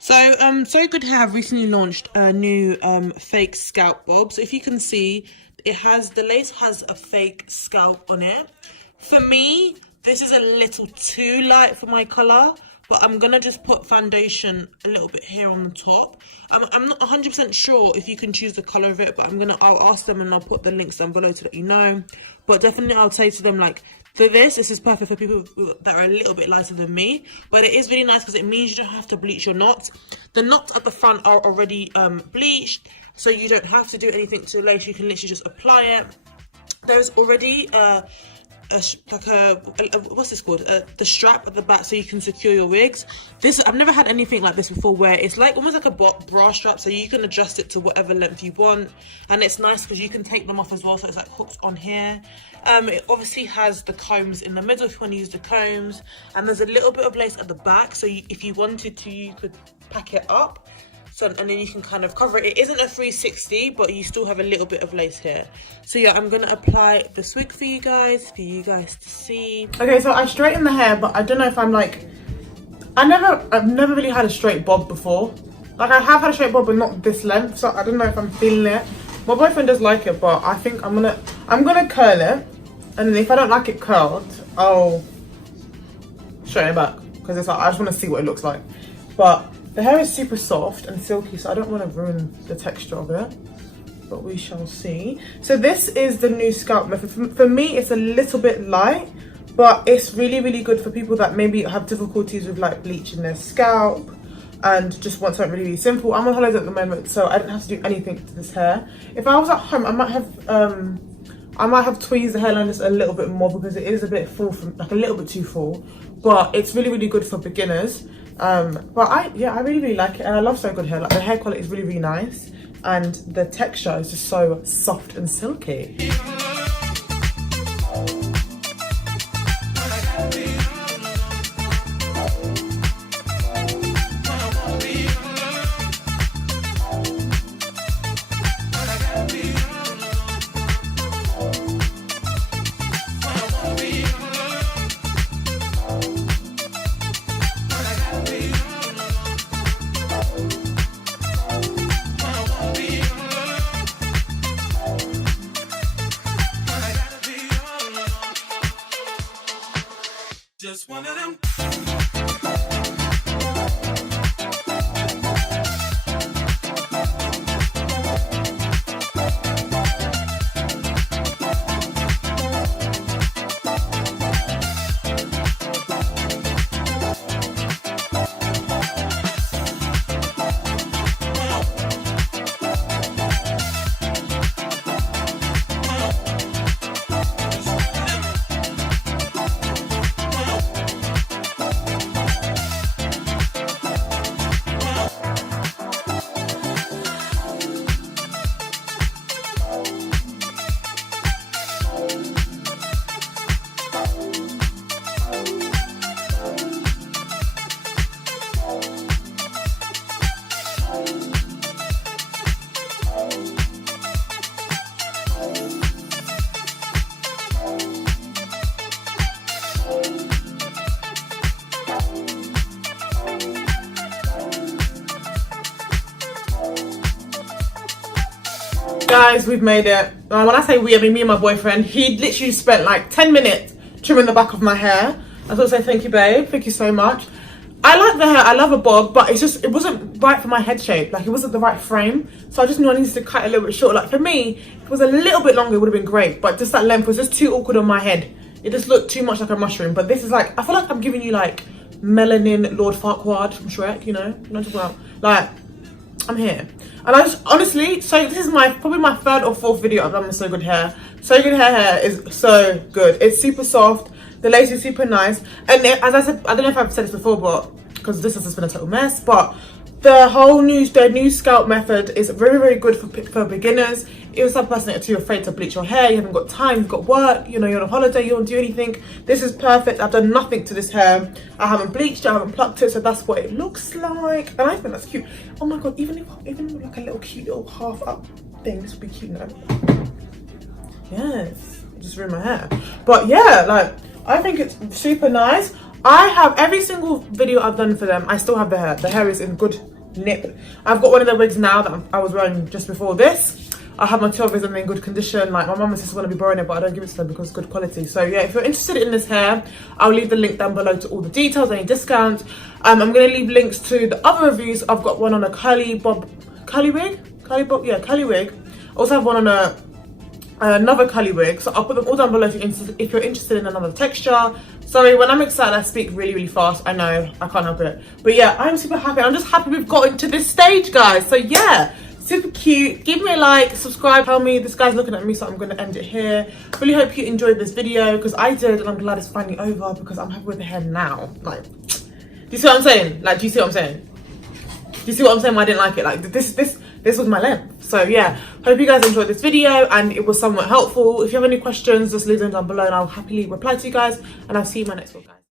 Sogoodhair have recently launched a new fake scalp bob. So if you can see, the lace has a fake scalp on it. For me, this is a little too light for my colour, but I'm gonna just put foundation a little bit here on the top. I'm not 100% sure if you can choose the colour of it, but I'll ask them and I'll put the links down below to let you know. But definitely I'll say to them, like, for this is perfect for people that are a little bit lighter than me, but it is really nice because it means you don't have to bleach your knots. The knots at the front are already bleached, so you don't have to do anything to the lace. You can literally just apply it. There's already what's this called? The strap at the back, so you can secure your wigs. I've never had anything like this before, where it's like almost like a bra strap, so you can adjust it to whatever length you want, and it's nice because you can take them off as well, so it's like hooked on here. It obviously has the combs in the middle if you want to use the combs, and there's a little bit of lace at the back, so if you wanted to, you could pack it up. So, and then you can kind of cover it. It isn't a 360, but you still have a little bit of lace here. So yeah, I'm gonna apply this wig for you guys to see. Okay, so I straightened the hair, but I don't know if I'm like, I've never really had a straight bob before. Like, I have had a straight bob, but not this length, so I don't know if I'm feeling it. My boyfriend does like it, but I think I'm gonna curl it, and then if I don't like it curled, I'll straighten it back, because it's like, I just want to see what it looks like. But the hair is super soft and silky, so I don't want to ruin the texture of it, but we shall see. So this is the new scalp method. For me, it's a little bit light, but it's really, really good for people that maybe have difficulties with like bleaching their scalp and just want something really, really simple. I'm on holidays at the moment, so I didn't have to do anything to this hair. If I was at home, I might have tweezed the hairline just a little bit more, because it is a bit full, like a little bit too full, but it's really, really good for beginners. But I really, really like it, and I love Sogoodhair. Like, the hair quality is really, really nice, and the texture is just so soft and silky. Just one of them. Guys, we've made it. When I say we, I mean me and my boyfriend. He literally spent like 10 minutes trimming the back of my hair. I thought, say thank you, babe. Thank you so much. I like the hair. I love a bob, but it wasn't right for my head shape. Like, it wasn't the right frame. So I just knew I needed to cut it a little bit short. Like, for me, if it was a little bit longer, it would have been great. But just that length was just too awkward on my head. It just looked too much like a mushroom. But this is like, I feel like I'm giving you like melanin Lord Farquaad from Shrek, you know? You know what I'm talking about? Like, I'm here. And I just, honestly, so this is probably my third or fourth video I've done with Sogoodhair. Sogoodhair hair is so good. It's super soft. The lace is super nice. And as I said, I don't know if I've said this before, but because this has just been a total mess, but the new scalp method is very, very good for beginners. If you're some person that's too afraid to bleach your hair, you haven't got time, you've got work, you know, you're on a holiday, you don't do anything, this is perfect. I've done nothing to this hair. I haven't bleached it, I haven't plucked it, so that's what it looks like. And I think that's cute. Oh my god, even like a little cute little half up thing, this would be cute now. Yes, just ruined my hair. But yeah, like, I think it's super nice. I have every single video I've done for them. I still have the hair. The hair is in good nip. I've got one of the wigs now that I was wearing just before this. I have my 12 wigs and they're in good condition. Like, my mum and sister want to be borrowing it, but I don't give it to them because it's good quality. So yeah, if you're interested in this hair, I'll leave the link down below to all the details, any discounts. I'm going to leave links to the other reviews. I've got one on a curly wig. Also have one on another curly wig. So I'll put them all down below if you're interested in another texture. Sorry, when I'm excited, I speak really, really fast. I know, I can't help it. But yeah, I'm super happy. I'm just happy we've gotten to this stage, guys. So yeah, super cute. Give me a like, subscribe. Tell me this guy's looking at me, so I'm going to end it here. Really hope you enjoyed this video, because I did, and I'm glad it's finally over because I'm happy with the hair now. Like, do you see what I'm saying? Like, do you see what I'm saying? Do you see what I'm saying? Why I didn't like it? Like, this was my length. So yeah, hope you guys enjoyed this video and it was somewhat helpful. If you have any questions, just leave them down below and I'll happily reply to you guys, and I'll see you in my next one, guys.